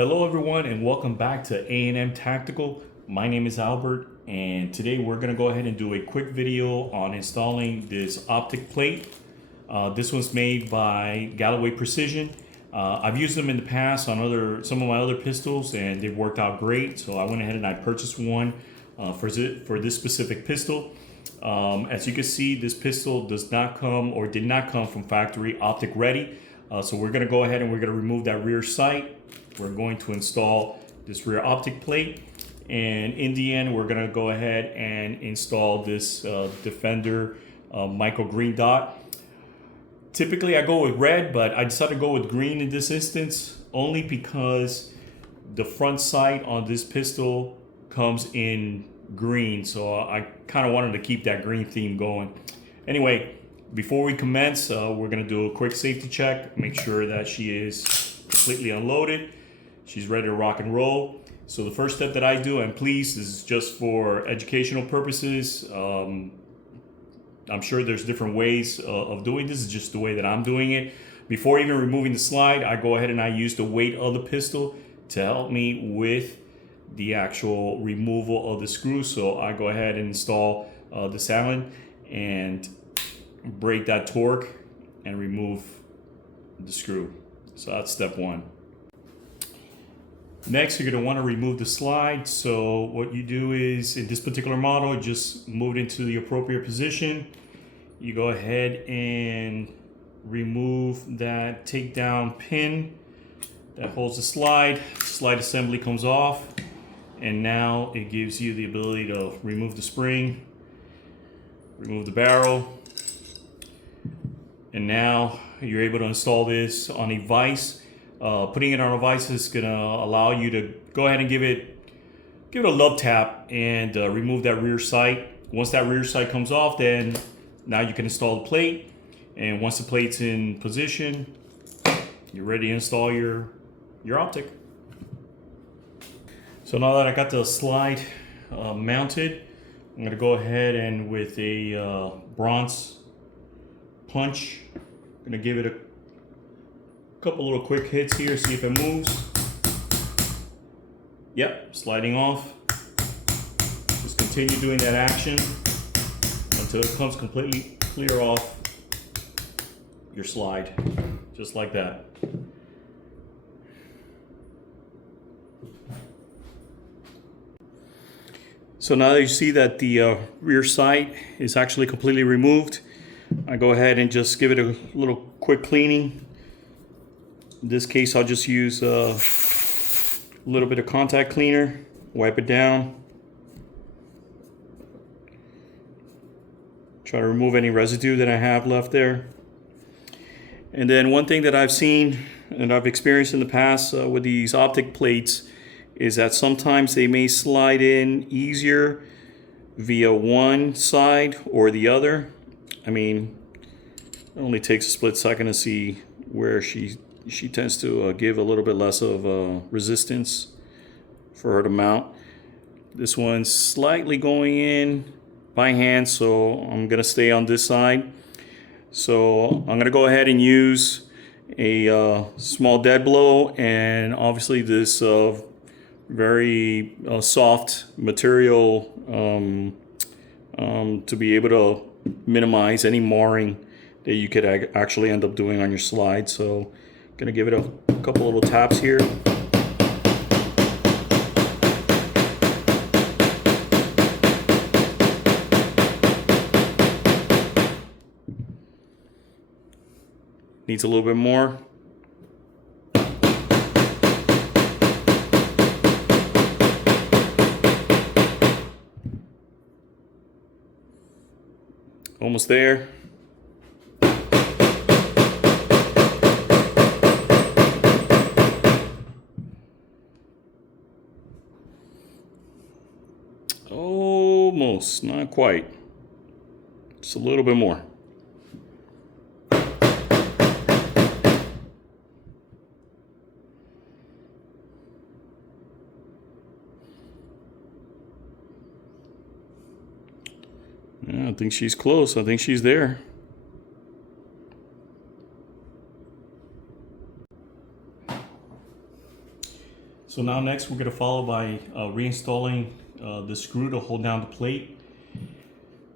Hello everyone and welcome back to A&M Tactical. My name is Albert and today we're going to go ahead and do a quick video on installing this Optic plate. This one's made by Galloway Precision. I've used them in the past on some of my other pistols and they've worked out great. So I went ahead and I purchased one for this specific pistol. As you can see, this pistol does not come or did not come from factory Optic ready. So we're going to go ahead and we're going to remove that rear sight. We're going to install this rear optic plate, and in the end we're going to go ahead and install this Defender micro green dot. Typically I go with red, but I decided to go with green in this instance only because the front sight on this pistol comes in green, so I kind of wanted to keep that green theme going. Anyway, before we commence, we're going to do a quick safety check, make sure that she is completely unloaded. She's ready to rock and roll. So the first step that I do, and please, this is just for educational purposes. I'm sure there's different ways of doing this. This is just the way that I'm doing it. Before even removing the slide, I go ahead and I use the weight of the pistol to help me with the actual removal of the screw. So I go ahead and install this Allen and break that torque and remove the screw. So that's step one. Next, you're going to want to remove the slide. So what you do is, in this particular model, just move it into the appropriate position. You go ahead and remove that takedown pin that holds the slide. Slide assembly comes off, and now it gives you the ability to remove the spring, remove the barrel, and now you're able to install this on a vise. Putting it on a vise is going to allow you to go ahead and give it a love tap and remove that rear sight. Once that rear sight comes off, then now you can install the plate. And once the plate's in position, you're ready to install your optic. So now that I got the slide mounted, I'm going to go ahead and with a bronze punch, I'm going to give it a couple little quick hits here, see if it moves. Yep, sliding off. Just continue doing that action until it comes completely clear off your slide, just like that. So now that you see that the rear sight is actually completely removed, I go ahead and just give it a little quick cleaning. In this case, I'll just use a little bit of contact cleaner, wipe it down. Try to remove any residue that I have left there. And then one thing that I've seen and I've experienced in the past with these optic plates is that sometimes they may slide in easier via one side or the other. I mean, it only takes a split second to see where she tends to give a little bit less of resistance for her to mount. This one's slightly going in by hand, so I'm gonna stay on this side. So I'm gonna go ahead and use a small dead blow, and obviously this very soft material to be able to minimize any marring that you could actually end up doing on your slide. So gonna give it a couple little taps here. Needs a little bit more. Almost there. Almost, not quite. Just a little bit more. Yeah, I think she's close. I think she's there. So now next we're going to follow by reinstalling the screw to hold down the plate.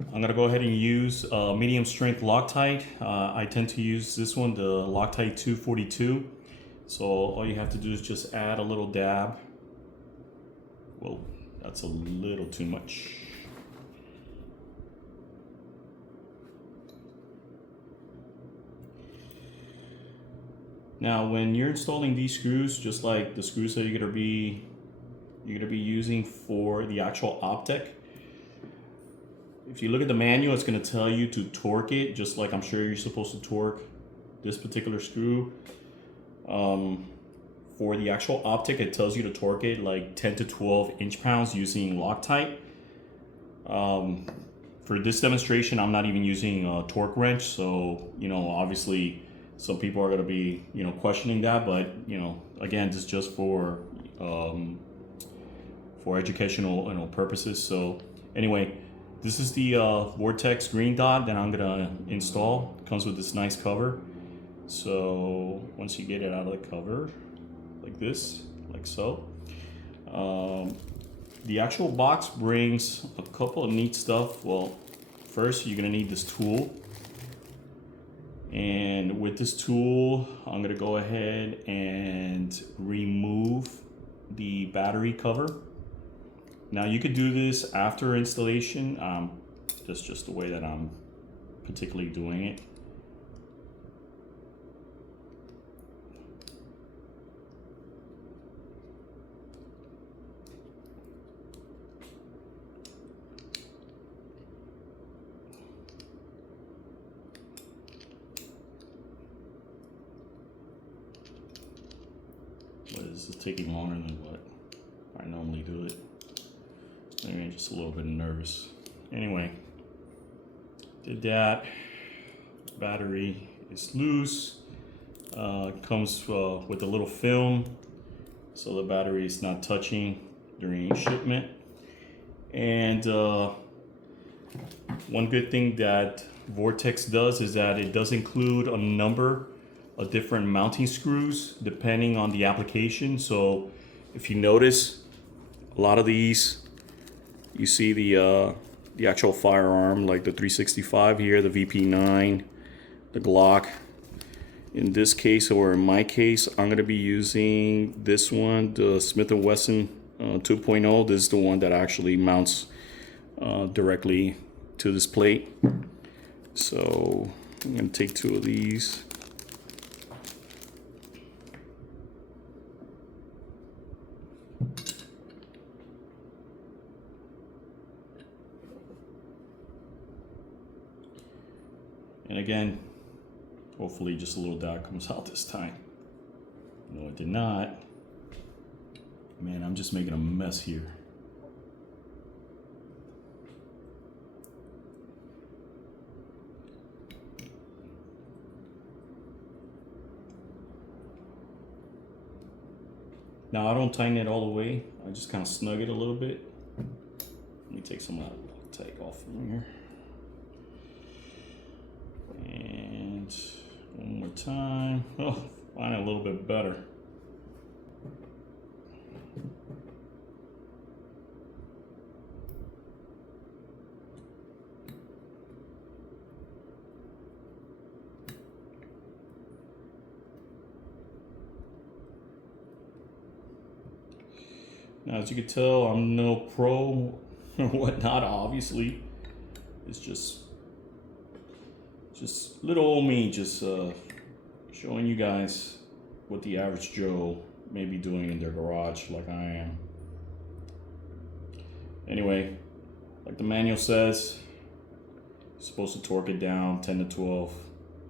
I'm going to go ahead and use medium strength Loctite. I tend to use this one, the Loctite 242. So all you have to do is just add a little dab. Well, that's a little too much. Now, when you're installing these screws, just like the screws that you're gonna be using for the actual Optic, if you look at the manual, it's gonna tell you to torque it, just like I'm sure you're supposed to torque this particular screw. For the actual Optic, it tells you to torque it like 10 to 12 inch-pounds using Loctite. For this demonstration, I'm not even using a torque wrench, so obviously some people are going to be questioning that, but again, this is just for educational purposes. So anyway, this is the Vortex green dot that I'm gonna install. It comes with this nice cover. So once you get it out of the cover, like this, like so, the actual box brings a couple of neat stuff. Well, first you're gonna need this tool. And with this tool, I'm gonna go ahead and remove the battery cover. Now you could do this after installation. That's just the way that I'm particularly doing it. But this is taking longer than what I normally do it. Maybe I'm just a little bit nervous. Anyway, did that. Battery is loose. Comes with a little film, so the battery is not touching during shipment. And one good thing that Vortex does is that it does include a number of different mounting screws depending on the application. So if you notice, a lot of these, you see the actual firearm, like the 365 here, the VP9, the Glock. In this case, or in my case, I'm going to be using this one, the Smith & Wesson 2.0. This is the one that actually mounts directly to this plate. So I'm going to take two of these. And again, hopefully just a little dot comes out this time. No, it did not. Man, I'm just making a mess here. Now I don't tighten it all the way. I just kind of snug it a little bit. Let me take some of that tape off from here. And one more time. Oh, find it a little bit better. Now, as you can tell, I'm no pro or whatnot, obviously. It's just little old me, just showing you guys what the average Joe may be doing in their garage like I am. Anyway, like the manual says, you're supposed to torque it down 10 to 12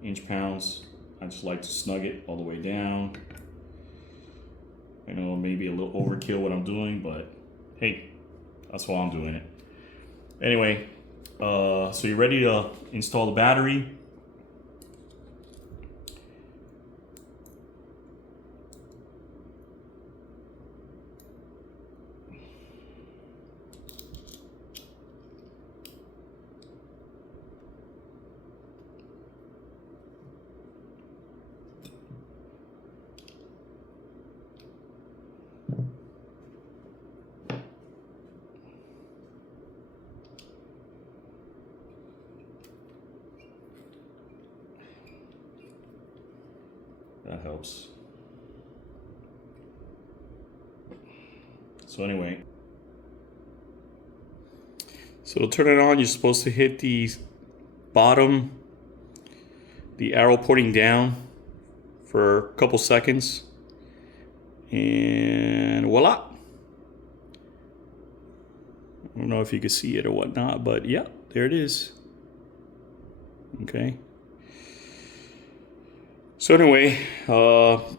inch-pounds. I just like to snug it all the way down. Maybe a little overkill what I'm doing, but hey, that's why I'm doing it. Anyway, so you're ready to install the battery. That helps. So anyway, so to turn it on, you're supposed to hit the bottom, the arrow pointing down for a couple seconds, and voila. I don't know if you can see it or whatnot, but yeah, there it is. Okay. So anyway,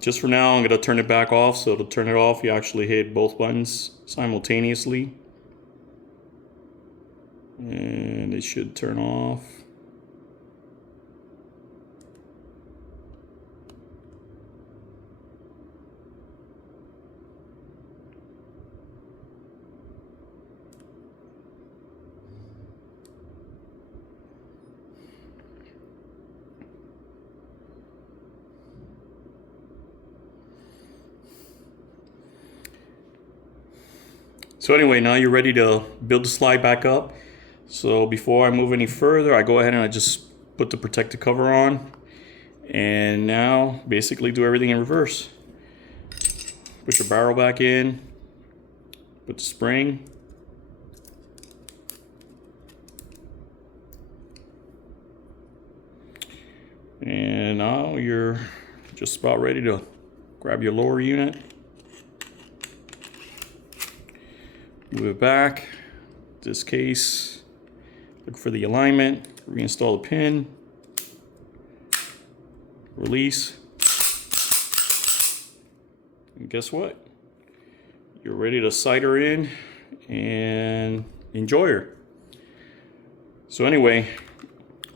just for now, I'm gonna turn it back off. So to turn it off, you actually hit both buttons simultaneously. And it should turn off. So anyway, now you're ready to build the slide back up. So before I move any further, I go ahead and I just put the protective cover on. And now basically do everything in reverse. Put your barrel back in, put the spring. And now you're just about ready to grab your lower unit. Move it back. This case, look for the alignment, reinstall the pin, release, and guess what? You're ready to solder in and enjoy her. So anyway,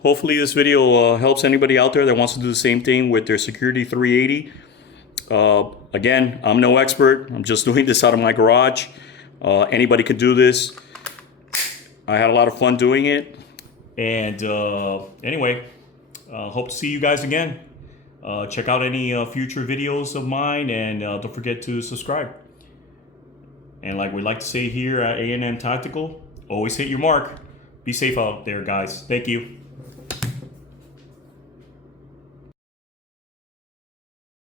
hopefully this video helps anybody out there that wants to do the same thing with their Security 380. Again, I'm no expert. I'm just doing this out of my garage. Anybody could do this. I had a lot of fun doing it. And anyway, hope to see you guys again. Check out any future videos of mine, and don't forget to subscribe. And like we like to say here at A&M Tactical, always hit your mark. Be safe out there, guys. Thank you.